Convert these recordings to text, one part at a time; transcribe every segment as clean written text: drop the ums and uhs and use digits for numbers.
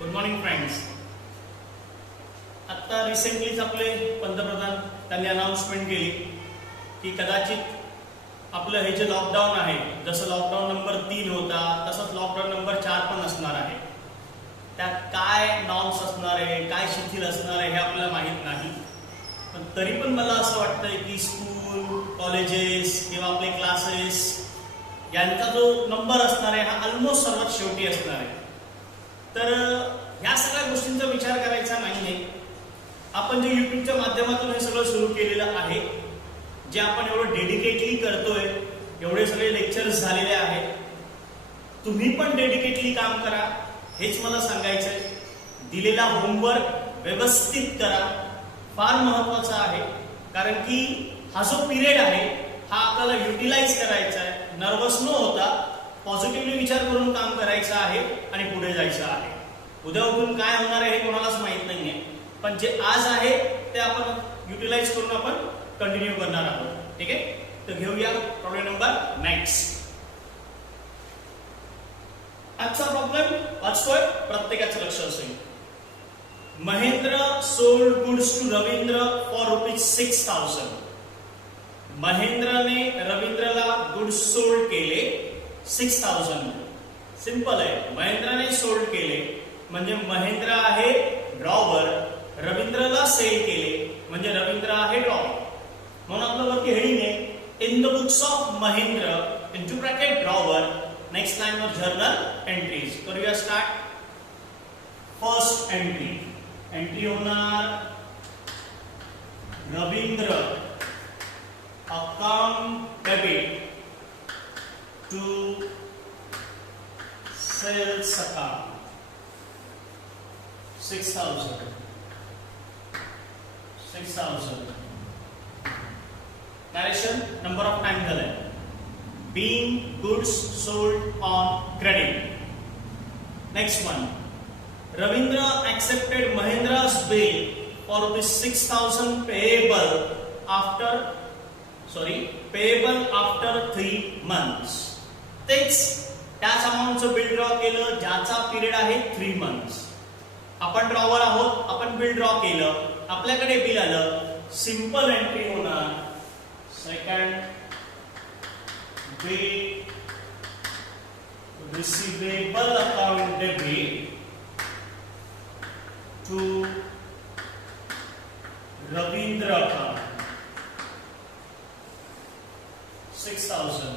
Good morning friends. आता रिसेंटलीच आपले पंतप्रधान त्यांनी अनाउन्समेंट केली की कदाचित आपलं हे जे लॉकडाऊन आहे, जसं लॉकडाऊन नंबर 3 होता तसंच लॉकडाऊन नंबर 4 पण असणार आहे. त्यात काय नॉर्म्स असणार आहे, काय शिथिल असणार आहे हे आपल्याला माहीत नाही. पण तरी पण मला असं वाटतंय की स्कूल, कॉलेजेस किंवा आपले क्लासेस यांचा जो नंबर असणार आहे हा ऑलमोस्ट सर्वात शेवटी असणार आहे. तर ह्या सगळ्या गोष्टींचा विचार करायचा नाहीये. आपण जे युट्यूबच्या माध्यमातून हे सगळं सुरू केलेलं आहे, जे आपण एवढं डेडिकेटली करतोय, एवढे सगळे लेक्चर्स झालेले आहेत, तुम्ही पण डेडिकेटली काम करा हेच मला सांगायचंय. दिलेला होमवर्क व्यवस्थित करा, फार महत्वाचा आहे. कारण की हा जो पिरियड आहे हा आपल्याला युटिलाइज करायचा आहे. नर्वस न होता पॉझिटिव्हली विचार करून काम करायचं आहे आणि पुढे जायचं आहे. उद्या उठून काय होणार आहे हे कोणालाच माहित नाहीये, पण जे आज आहे ते आपण युटिलाइज करून आपण कंटिन्यू करणार आहोत. ठीक आहे, तर घेऊया प्रॉब्लेम नंबर नेक्स्ट. आजचा प्रॉब्लेम वाचतोय, प्रत्येकाचं लक्ष असेल. Mahendra sold goods to Ravindra for ₹6,000. महेंद्रने रवींद्रला गुड्स सोल्ड केले 6,000. सिंपल आहे, महेंद्रने सोल्ड केले म्हणजे महेंद्र आहे ड्रॉवर, रवींद्रला सेल केले म्हणजे रवींद्र आहे ड्रॉवर. म्हणून आपलं वरती हेडिंग आहे, in the books of Mahendra into bracket drawer, next line वर जर्नल एंट्रीज. करूया स्टार्ट. फर्स्ट एंट्री होणार Ravindra account debit to sales account 6,000. Narration number of time झालाय. being goods sold on credit. Next one, Ravindra accepted Mahendra's bill for the 6,000 payable after 3 months. तेच त्याच अमाऊंटचं bill draw केलं ज्याचा period आहे 3 months. आपण drawer आहोत, आपण बिल ड्रॉ केलं, आपल्याकडे बिल आलं. सिंपल एंट्री होणार second bill receivable account debit to Ravindra account 6,000.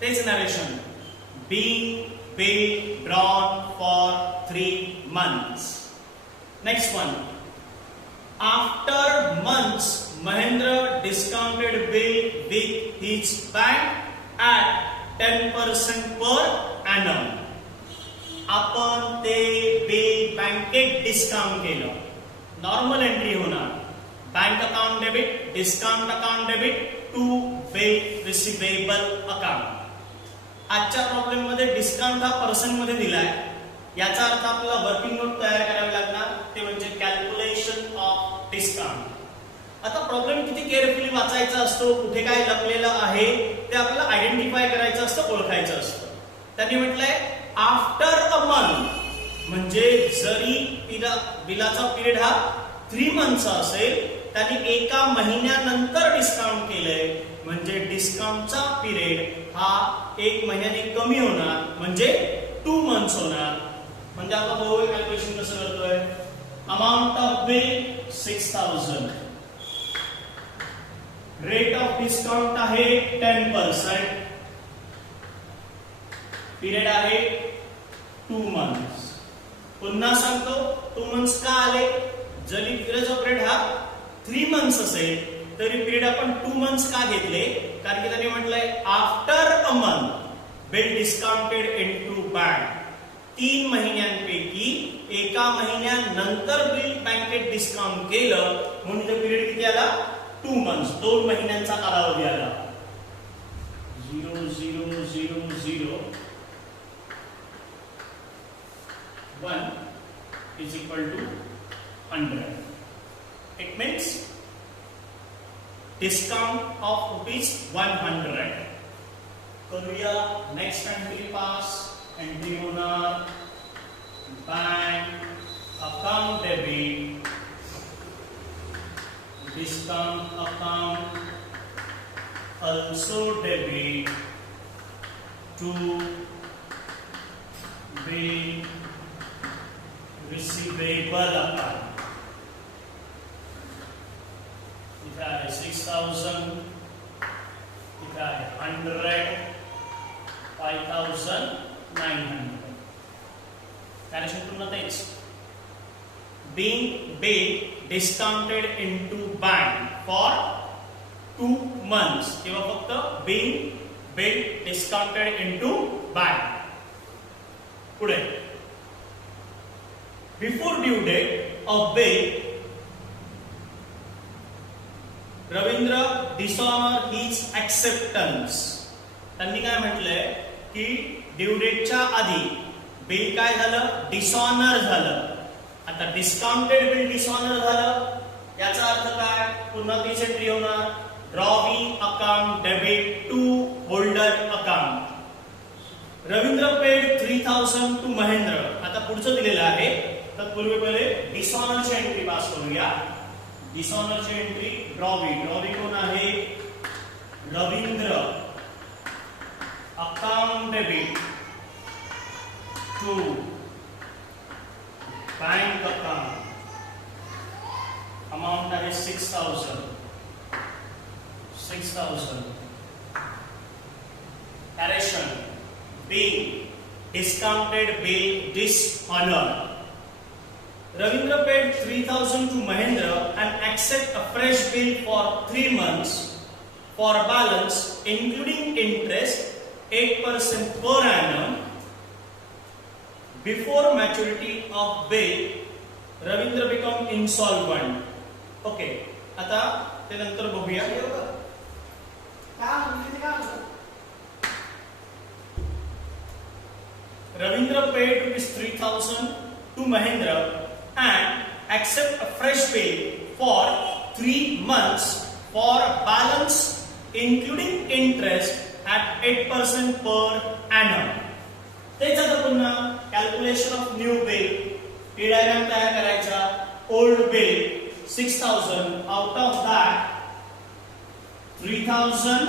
तेच narration. being bill drawn for 3 months. Next one, after months Mahendra discounted bill with his bank at 10% per annum. आपण ते bill बँकेत discount केलं. Normal entry होणार bank account debit, discount account debit to bill receivable account. आजच्या problem मध्ये discount हा percent मध्ये दिलाय, याचा अर्थ आपल्याला वर्किंग नोट तयार करावी लागणार, ते म्हणजे कॅल्क्युलेशन ऑफ डिस्काउंट. आता प्रॉब्लेम किती केअरफुली वाचायचा असतो, कुठे काय लपलेलं आहे ते आपल्याला आयडेंटिफाय करायचं असतं, ओळखायचं असतं. त्यांनी म्हटलंय आफ्टर अ मंथ, म्हणजे जरी बिलाचा पिरियड हा 3 months असेल, त्यांनी एका महिन्यानंतर डिस्काउंट केलंय म्हणजे डिस्काउंटचा पिरियड हा 1 महिन्याने कमी होणार म्हणजे 2 months होणार. म्हणजे आपण बघूया कॅल्क्युलेशन कसं करतोय. Amount of bill 6,000, rate of discount आहे 10%, पिरियड आहे 2 months. पुन्हा सांगतो 2 months का आले, जरी पिरियडचा पिरियड हा 3 months असेल तरी पिरियड आपण 2 months का घेतले, कारण की त्यांनी म्हटलंय after a month bill discounted into bank. 3 महिन्यांपैकी एका महिन्यानंतर बिल बँकेत डिस्काउंट केलं म्हणून ते पिरियड किती आला 2 months, 2 महिन्यांचा कालावधी आला. 0,0,0,0 1 is equal to 100. It means discount of ₹100. करूया नेक्स्ट एंट्री पास. एंट्री होणार bank account debit, discount account also debit to bill receivable account. इथे आहे 6000, इथे आहे 100, 5900. कॅरेक्शन पूर्ण तेच. Being billed discounted into bank for 2 months किंवा फक्त being billed discounted into bank. पुढे before due date of bill Ravindra dishonor his acceptance. त्यांनी काय म्हटलंय की ड्यू डेटच्या आधी बिल काय झालं, डिसऑनर झालं. आता डिस्काउंटेड बिल डिसऑनर झालं याचा अर्थ काय, पुन्हा तीच एंट्री होणार drawing account debit to holder account. Ravindra paid 3000 to Mahendra. आता पुढचं दिलेलं आहे तत्पूर्वी पहिले डिसऑनरची एंट्री पास करूया. डिसऑनरची एंट्री ड्रॉविंग. ड्रॉविंग कोण आहे, Ravindra account debit to bank account. Amount आहे 6000. Narration being discounted bill dishonor. Ravindra paid 3000 to Mahendra and accept a fresh bill for 3 months for balance including interest 8% per annum. Before maturity of bill, Ravindra become insolvent. Okay, आता ते नंतर बघूया. Ravindra paid ₹3000 to Mahendra and accept a fresh bill for 3 months for balance including interest at 8% per annum. तेच आता पुन्हा calculation of new bill. He diagram तयार करायचा. Old bill 6000, out of that 3000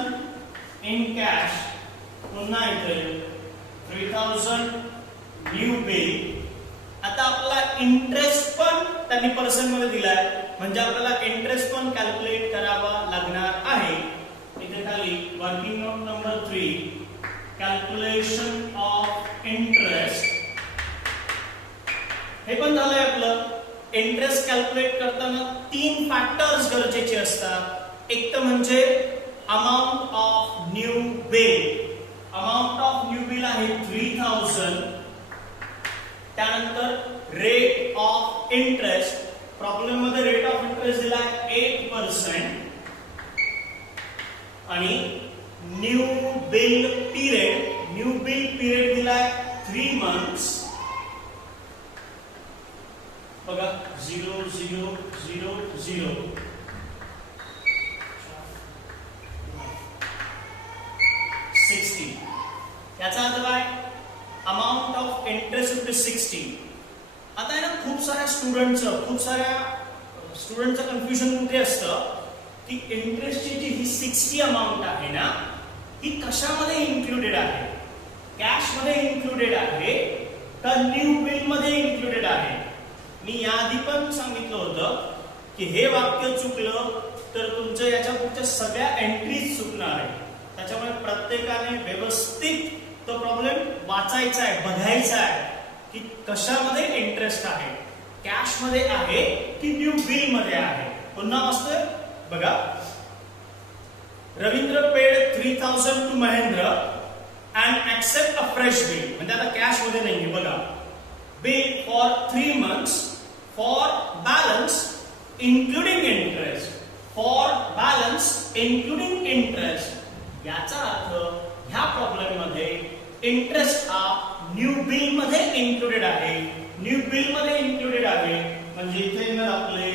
in cash, पुन्हा इथे 3000 new bill. आता आपल्याला interest पण त्यांनी पर्सेंट मध्ये दिलाय, म्हणजे आपल्याला इंटरेस्ट पण कॅल्क्युलेट करावा लागणार आहे. इथे खाली working note number 3 calculation of interest. हे पण झालंय आपलं. इंटरेस्ट कॅल्क्युलेट करताना 3 फॅक्टर्स गरजेचे असतात. एक तर म्हणजे amount of new bill. Amount of new bill आहे 3000. त्यानंतर रेट ऑफ इंटरेस्ट. प्रॉब्लेम मध्ये रेट ऑफ इंटरेस्ट दिलाय 8% आणि new bill period. New bill period दिलाय 3 months. बघा 0 0 0 0 60. याचा अर्थ काय, अमाउंट ऑफ इंटरेस्ट रुपीज 60. आता आहे ना खूप साऱ्या स्टुडंटचं कन्फ्युजन कुठे असतं की इंटरेस्टची जी ही 60 अमाउंट आहे ना ही कशामध्ये इन्क्लुडेड आहे, कॅश मध्ये इन्क्लुडेड आहे का न्यू बिल मध्ये इन्क्लुडेड आहे. मी याआधी पण सांगितलं होतं की हे वाक्य चुकलं तर तुमच्या याच्या पुढच्या सगळ्या एंट्रीज चुकणार आहे. त्याच्यामुळे प्रत्येकाने व्यवस्थित तो प्रॉब्लेम वाचायचा आहे, बघायचा आहे की कशामध्ये इंटरेस्ट आहे, कॅश मध्ये आहे की न्यू बिल मध्ये आहे. पुन्हा वाचतोय बघा. Ravindra paid 3000 to Mahendra and accept a fresh bill. म्हणजे आता कॅश मध्ये नाहीये बघा. Bill for 3 months for balance including interest. For balance including interest. याचा अर्थ ह्या प्रॉब्लेम मध्ये इंटरेस्ट हा न्यू बिल मध्ये इन्क्लुडेड आहे. न्यू बिल मध्ये इन्क्लुडेड आहे म्हणजे इथे येणार आपले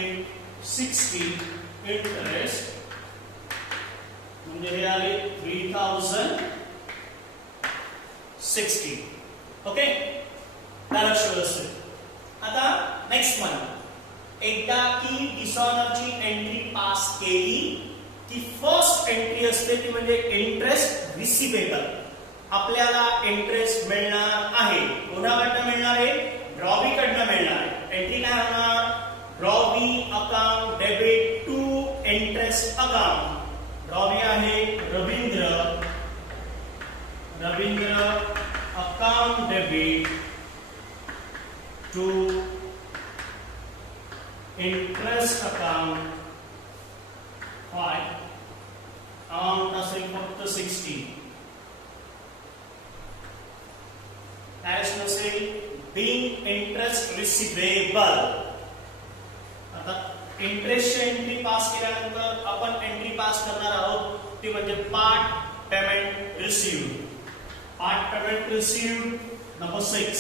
60 इंटरेस्ट. म्हणजे हे आले 3000 60. ओके, लक्ष व्यवस्थित. आता नेक्स्ट वन, एकदा की डिसऑनरची एंट्री पास केली की फर्स्ट एंट्री असते ती म्हणजे इंटरेस्ट रिसिवेबल. आपल्याला इंटरेस्ट मिळणार आहे, कोणाकडनं मिळणार आहे? ड्रॉवी कडनं मिळणार आहे. एंट्री काय होणार? Drawee account debit to interest account. Drawee आहे Ravindra account debit to interest account. काय अमाउंट असेल फक्त 60. कॅश नसेल, बिंग इंटरेस्ट रिसिवेबल. आता इंटरेस्टची एंट्री पास केल्यानंतर आपण एंट्री पास करणार आहोत ती म्हणजे part payment received. Part payment received number 6,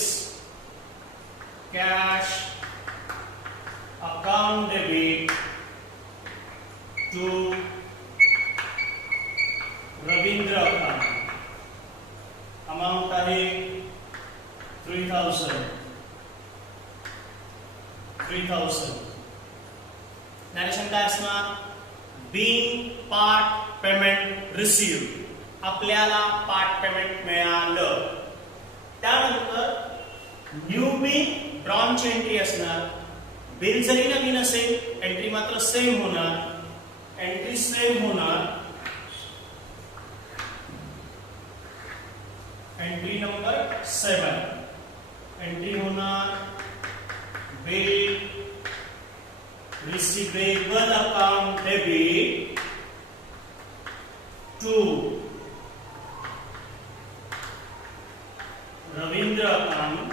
cash account debit to Ravindra account. Amount आहे 3000. नरेशन काय असणार? Being part payment received. आपल्याला पार्ट पेमेंट मिळालं. त्यानंतर न्यू बिल ड्रॉनची एंट्री असणार. बिल जरी नवीन असेल एंट्री मात्र सेम होणार. एंट्री सेम होणार. Entry number 7. एंट्री होणार bill receivable account debit to Ravindra account.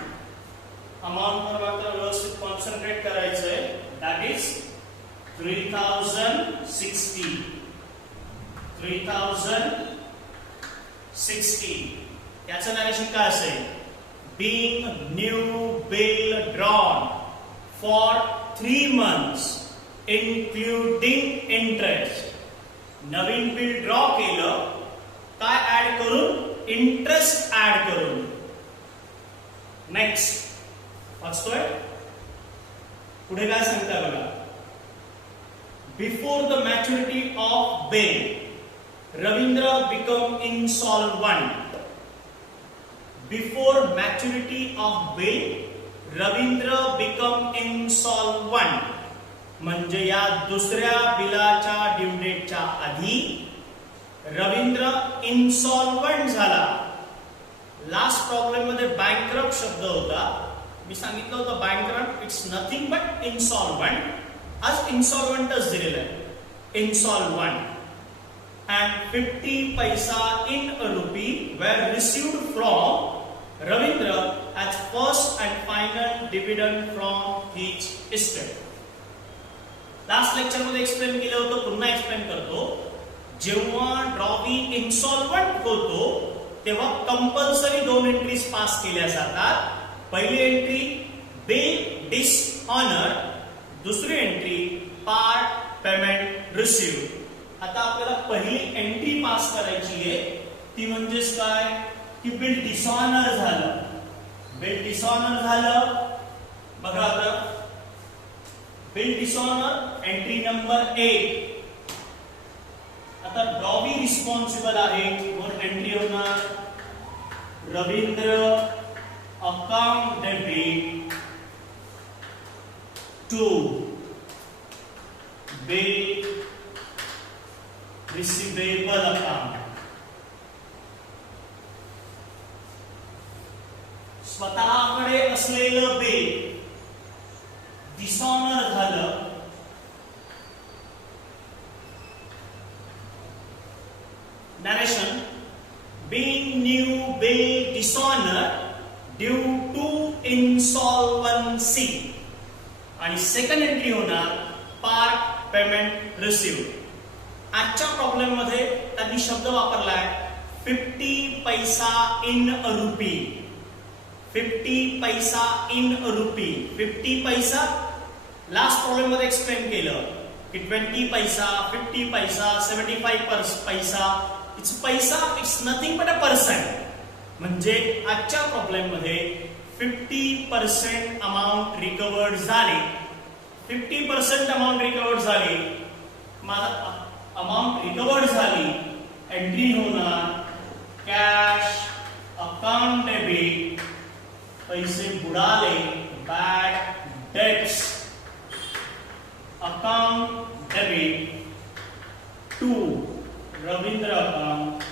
Amount वर मात्र व्यवस्थित कॉन्सन्ट्रेट करायचंय. That is 3060. याचं नरेशन काय असेल? being new bill drawn for 3 months including interest. Naveen bill draw केलं काय ऍड करून? इंटरेस्ट ऍड करून. नेक्स्ट वाचतोय पुढे काय सांगता बघा. Before the maturity of bill Ravindra become insolvent. Before maturity of bill, Ravindra become insolvent. म्हणजे या दुसऱ्या बिलाच्या ड्यू डेटच्या आधी रवींद्र इन्सॉल्वंट झाला. लास्ट प्रॉब्लेम मध्ये बँकरप्ट शब्द होता. मी सांगितलं होतं बँकरप्ट इट्स नथिंग बट इन्सॉल्वंट. आज इन्सॉल्वंटच दिलेलं आहे. इन्सॉल्वंट. And 50 paisa in a rupee were received from Ravindra as first and final dividend from his estate. Last lecture मध्ये एक्सप्लेन केलं होतं, पुन्हा एक्सप्लेन करतो. जेव्हा ड्रॉवी इन्सॉल्वंट होतो तेव्हा कंपल्सरी 2 एंट्रीज पास केल्या जातात. पहिली एंट्री बिल डिसऑनर, दुसरी एंट्री पार्ट पेमेंट रिसीव्ड. आता आपल्याला पहिली एंट्री पास करायची आहे ती म्हणजेच काय की बिल डिसऑनर झालं. बिल डिसऑनर झालं बघा. आता बिल डिसऑनर एंट्री नंबर 1. आता ड्रॉवी रिस्पॉन्सिबल आहे म्हणून एंट्री होणार Ravindra account debit to bill receivable account. स्वतःकडे असलेलं बिल डिसऑनर झालं. Narration being new bill dishonor due to insolvency. आणि सेकंड एंट्री होणार पार्ट पेमेंट रिसीव्ड. आजच्या प्रॉब्लेम मध्ये त्यांनी शब्द वापरलाय 50 पैसा इन अ रुपी. 50 पैसा इन अ रुपी. 50 पैसा लास्ट प्रॉब्लेम मध्ये एक्सप्लेन केलं की 20 पैसा, 50 पैसा, 75 पैसा. इट्स पैसा, it's nothing but a percent. म्हणजे आजच्या प्रॉब्लेम मध्ये 50% अमाउंट रिकवर्ड झाली. 50% अमाउंट रिकवर्ड झाली. माझा अमाउंट रिकवर्ड झाली. एंट्री होणार कॅश अकाउंट डेबिट, पैसे बुडाले, bad debts account debit to Ravindra account.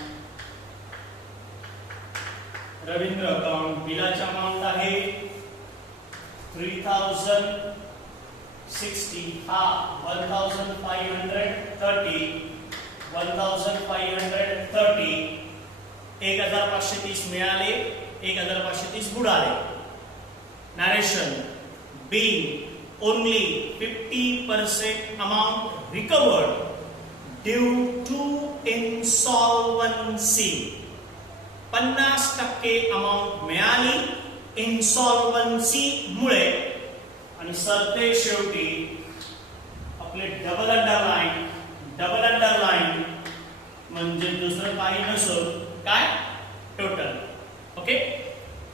Ravindra account बिलाची अमाउंट आहे 3060. हा 1530. 1530 मिळाले, 1530 बुडाले. Narration being only 50% amount recovered due to insolvency. 50% amount मिळाली इन्सॉल्वन्सी मुळे. आणि सरते शेवटी आपले डबल अंडरलाईन म्हणजे दुसरं काही नसून काय टोटल. ओके,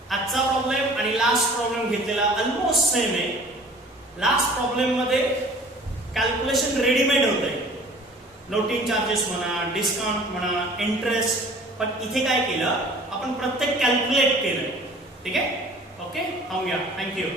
आजचा प्रॉब्लेम आणि लास्ट प्रॉब्लेम घेतलेला ऑलमोस्ट सेम आहे. लास्ट प्रॉब्लेम मध्ये कॅल्क्युलेशन रेडीमेड होतंय. लोटिंग चार्जेस म्हणा, डिस्काउंट म्हणा, इंटरेस्ट. पण इथे काय केलं आपण, प्रत्येक कॅल्क्युलेट केलं. ठीक आहे. ओके, थांबूया. थँक्यू.